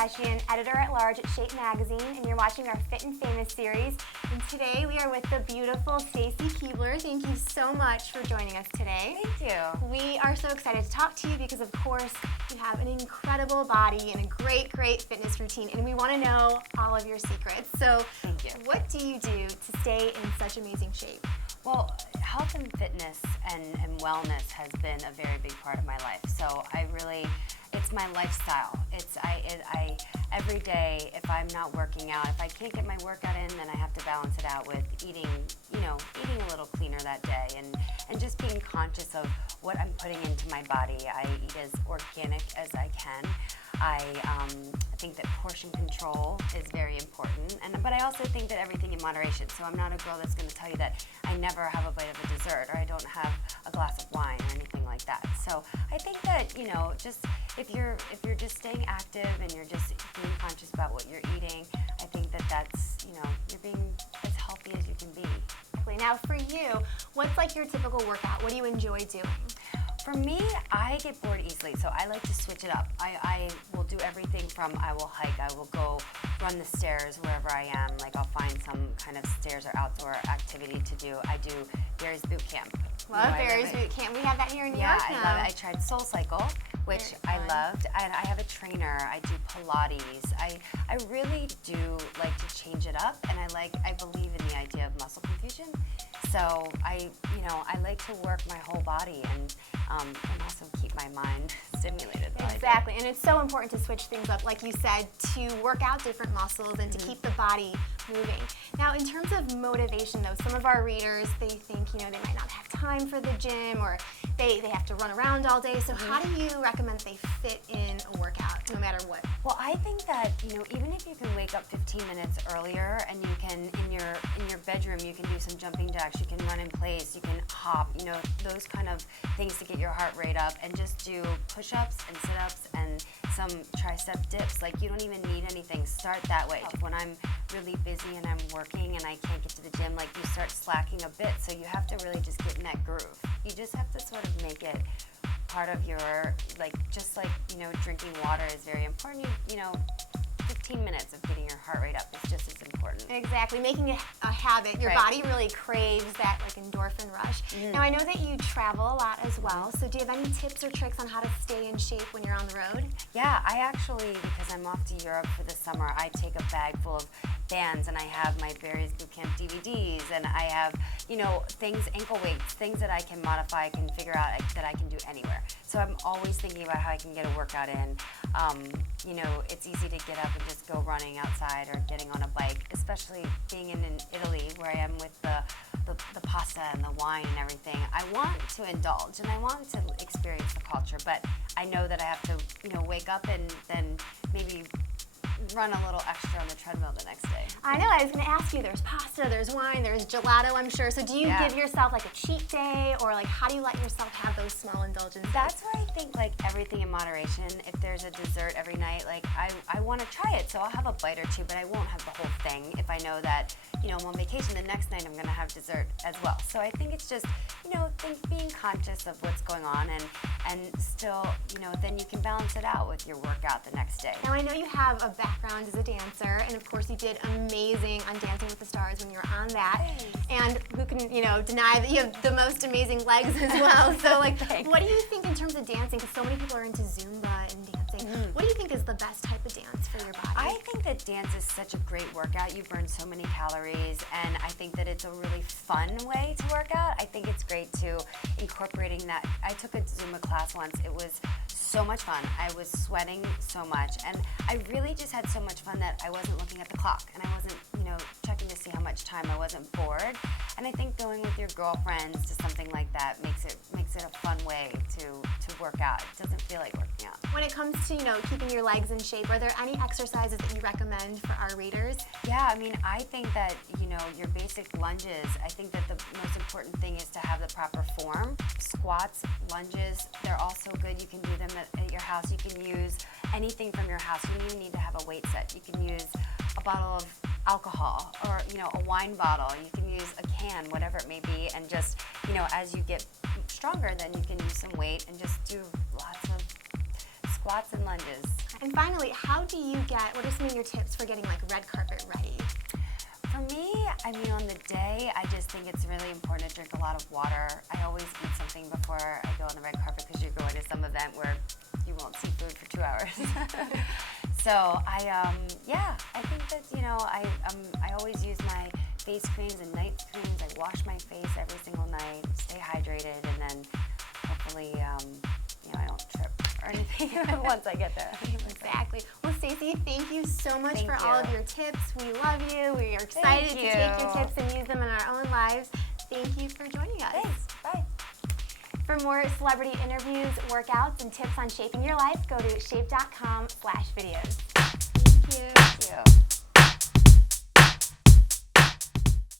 Keshian, editor-at-large at Shape Magazine, and you're watching our Fit and Famous series. And today we are with the beautiful Stacy Keebler. Thank you so much for joining us today. Thank you. We are so excited to talk to you because, of course, you have an incredible body and a great fitness routine, and we want to know all of your secrets. So, Thank you. what do you do to stay in such amazing shape? Well, health and fitness and wellness has been a very big part of my life. So it's my lifestyle. I every day, if I'm not working out, if I can't get my workout in, then I have to balance it out with eating a little cleaner that day and just being conscious of what I'm putting into my body. I eat as organic as I can. I think that portion control is very important, but I also think that everything in moderation. So I'm not a girl that's going to tell you that I never have a bite of a dessert or I don't have a glass of wine or anything like that. So I think that just if you're just staying active and you're just being conscious about what you're eating, I think that that's you're being as healthy as you can be. Now, for you, what's like your typical workout? What do you enjoy doing? For me, I get bored easily, so I like to switch it up. I will do everything from I will hike, I will go run the stairs wherever I am. Like I'll find some kind of stairs or outdoor activity to do. I do Barry's Boot Camp. Love Barry's Boot Camp. We have that here in New York now. Yeah, I love it. I tried Soul Cycle, which I loved, and I have a trainer. I do Pilates. I really do like to change it up, and I believe in the idea of muscle confusion. So I like to work my whole body and also keep my mind stimulated. Exactly, and it's so important to switch things up, like you said, to work out different muscles and to keep the body moving. Now, in terms of motivation, though, some of our readers, they think, they might not have time for the gym or they have to run around all day. So how do you recommend they fit in a workout, no matter what? Well, I think that, even if you can wake up 15 minutes earlier and you can, in your bedroom, you can do some jumping jacks, you can run in place, you can hop, those kind of things to get your heart rate up, and just do push-ups and sit-ups and some tricep dips. Like, you don't even need anything. Start that way. When I'm really busy and I'm working and I can't get to the gym, like, you start slacking a bit, so you have to really just get in that groove. You just have to sort of make it part of your, drinking water is very important. 15 minutes of getting your heart rate up is just as important. Exactly, making it a habit. Your body really craves that endorphin rush. Now, I know that you travel a lot as well, so do you have any tips or tricks on how to stay in shape when you're on the road? Yeah, I actually, because I'm off to Europe for the summer, I take a bag full of bands, and I have my Barry's Boot Camp DVDs, and I have, things, ankle weights, things that I can modify, I can figure out that I can do anywhere. So I'm always thinking about how I can get a workout in. It's easy to get up and just go running outside or getting on a bike, especially being in Italy where I am with the pasta and the wine and everything. I want to indulge and I want to experience the culture, but I know that I have to, wake up and then maybe run a little extra on the treadmill the next day. I know, I was going to ask you, there's pasta, there's wine, there's gelato, I'm sure. So do you give yourself like a cheat day, or like how do you let yourself have those small indulgences? That's where I think like everything in moderation. If there's a dessert every night, like I want to try it, so I'll have a bite or two, but I won't have the whole thing if I know that, I'm on vacation, the next night I'm going to have dessert as well. So I think it's just, being conscious of what's going on and still, then you can balance it out with your workout the next day. Now, I know you have a background as a dancer, and of course you did amazing on Dancing with the Stars when you were on that. Thanks. And who can, deny that you have the most amazing legs as well. So, what do you think in terms of dancing? Because so many people are into Zumba and dancing. What do you think is the best type of dance for your body? I think that dance is such a great workout. You burn so many calories, and I think that it's a really fun way to work out. I think it's great to incorporating that. I took a Zumba class once. It was so much fun. I was sweating so much, and I really just had so much fun that I wasn't looking at the clock, and I wasn't, checking to see how much time. I wasn't bored, and I think going with your girlfriends to something like that makes it a fun way to work out. It doesn't feel like working out. When it comes to, keeping your legs in shape, are there any exercises that you recommend for our readers? Yeah, I think that, your basic lunges, I think that the most important thing is to have the proper form. Squats, lunges, they're also good. You can do them at your house. You can use anything from your house. You don't even need to have a weight set. You can use a bottle of alcohol or, a wine bottle. You can use a can, whatever it may be, and just, as you get stronger, then you can use some weight and just do lots of squats and lunges. And finally, what are some of your tips for getting like red carpet ready? For me, I mean, on the day, I just think it's really important to drink a lot of water. I always eat something before I go on the red carpet because you're going to some event where you won't see food for 2 hours. So I think that, I always use my face creams and night creams. I wash my face every single night, stay hydrated, and then hopefully, I don't trip or anything once I get there. Exactly. Well, Stacy, thank you so much Thank for you. all of your tips. We love you. We are excited to take your tips and use them in our own lives. Thank you for joining us. Thanks. Bye. For more celebrity interviews, workouts, and tips on shaping your life, go to shape.com/videos. Thank you. Thank you.